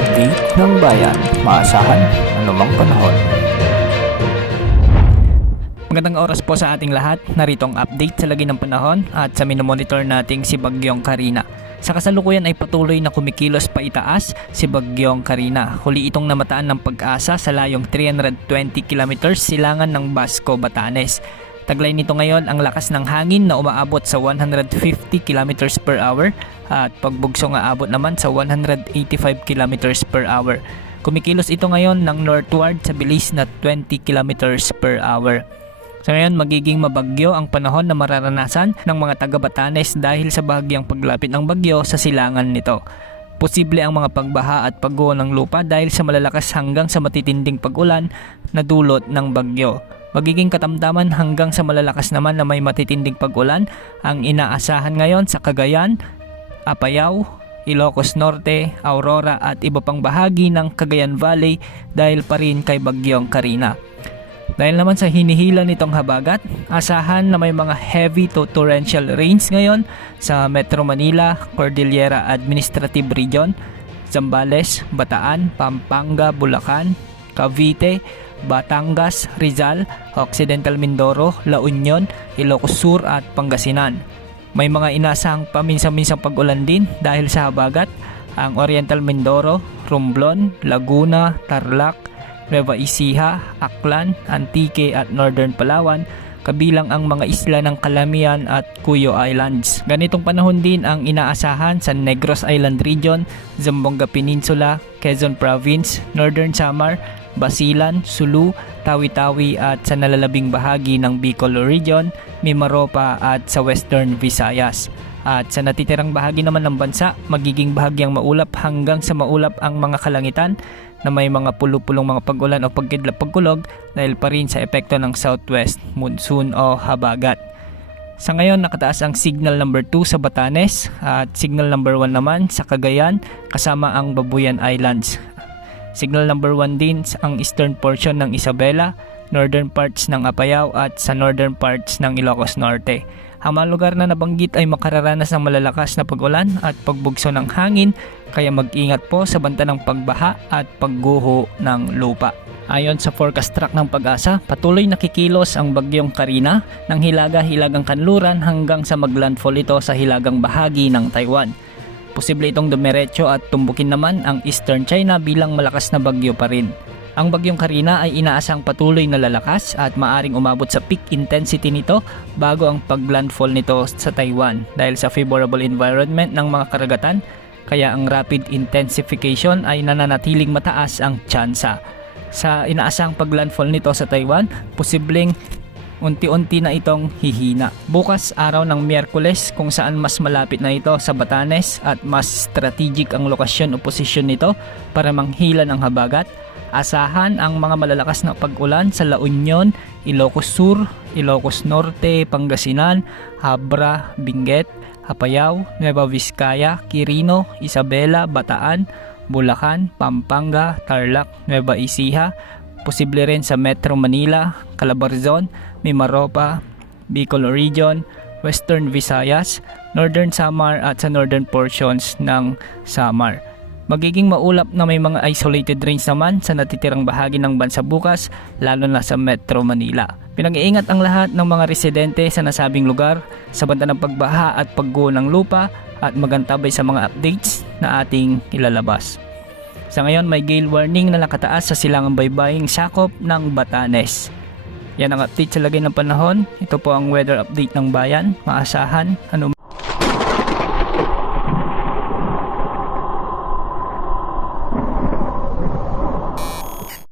update ng bayan. Maasahan anumang panahon. Magandang oras po sa ating lahat. Narito ang update sa lagi ng panahon at sa minomonitor nating si Bagyong Carina. Sa kasalukuyan ay patuloy na kumikilos pa itaas si Bagyong Carina. Huli itong namataan ng Pag-asa sa layong 320 kilometers silangan ng Basco, Batanes. Taglay nito ngayon ang lakas ng hangin na umaabot sa 150 kilometers per hour at pagbugso nga abot naman sa 185 kilometers per hour. Kumikilos ito ngayon ng northward sa bilis na 20 kilometers per hour. So ngayon magiging mabagyo ang panahon na mararanasan ng mga taga Batanes dahil sa bahagyang paglapit ng bagyo sa silangan nito. Posible ang mga pagbaha at pagguho ng lupa dahil sa malalakas hanggang sa matitinding pag-ulan na dulot ng bagyo. Magiging katamtaman hanggang sa malalakas naman na may matitinding pag-ulan ang inaasahan ngayon sa Cagayan, Apayao, Ilocos Norte, Aurora at iba pang bahagi ng Cagayan Valley dahil pa rin kay Bagyong Carina. Dahil naman sa hinihila nitong habagat, asahan na may mga heavy to torrential rains ngayon sa Metro Manila, Cordillera Administrative Region, Zambales, Bataan, Pampanga, Bulacan, Cavite, Batangas, Rizal, Occidental Mindoro, La Union, Ilocos Sur at Pangasinan. May mga inasahang paminsan-minsang pag-ulan din dahil sa habagat ang Oriental Mindoro, Romblon, Laguna, Tarlac, Nueva Ecija, Aklan, Antique at Northern Palawan, kabilang ang mga isla ng Calamian at Cuyo Islands. Ganitong panahon din ang inaasahan sa Negros Island Region, Zamboanga Peninsula, Quezon Province, Northern Samar, Basilan, Sulu, Tawi-Tawi at sa nalalabing bahagi ng Bicol Region, Mimaropa at sa Western Visayas. At sa natitirang bahagi naman ng bansa, magiging bahagyang maulap hanggang sa maulap ang mga kalangitan na may mga pulupulong mga pag-ulan o pagkidlap-pagkulog dahil pa rin sa epekto ng southwest monsoon o habagat. Sa ngayon, nakataas ang signal number 2 sa Batanes at signal number 1 naman sa Cagayan kasama ang Babuyan Islands. Signal number 1 din ang eastern portion ng Isabela, northern parts ng Apayao at sa northern parts ng Ilocos Norte. Ang mga lugar na nabanggit ay makararanas ng malalakas na pag-ulan at pagbugso ng hangin, kaya mag-ingat po sa banta ng pagbaha at pagguho ng lupa. Ayon sa forecast track ng Pag-asa, patuloy nakikilos ang Bagyong Carina ng hilaga-hilagang kanluran hanggang sa maglandfall ito sa hilagang bahagi ng Taiwan. Posible itong dumiretso at tumbukin naman ang Eastern China bilang malakas na bagyo pa rin. Ang Bagyong Carina ay inaasang patuloy na lalakas at maaring umabot sa peak intensity nito bago ang paglandfall nito sa Taiwan dahil sa favorable environment ng mga karagatan, kaya ang rapid intensification ay nananatiling mataas ang tsansa. Sa inaasang paglandfall nito sa Taiwan, posibleng unti-unti na itong hihina. Bukas araw ng Miyerkules kung saan mas malapit na ito sa Batanes at mas strategic ang lokasyon o posisyon nito para manghila ng habagat. Asahan ang mga malalakas na pag-ulan sa La Union, Ilocos Sur, Ilocos Norte, Pangasinan, Habra, Benguet, Apayao, Nueva Vizcaya, Quirino, Isabela, Bataan, Bulacan, Pampanga, Tarlac, Nueva Ecija, posible rin sa Metro Manila, Calabarzon, Mimaropa, Bicol Region, Western Visayas, Northern Samar at sa northern portions ng Samar. Magiging maulap na may mga isolated rains naman sa natitirang bahagi ng bansa bukas, lalo na sa Metro Manila. Pinag-iingat ang lahat ng mga residente sa nasabing lugar sa banta ng pagbaha at pagguho ng lupa at magantabay sa mga updates na ating ilalabas. Sa ngayon, may gale warning na nakataas sa silangang baybaying sakop ng Batanes. Yan ang update sa lagay ng panahon. Ito po ang weather update ng bayan. Maasahan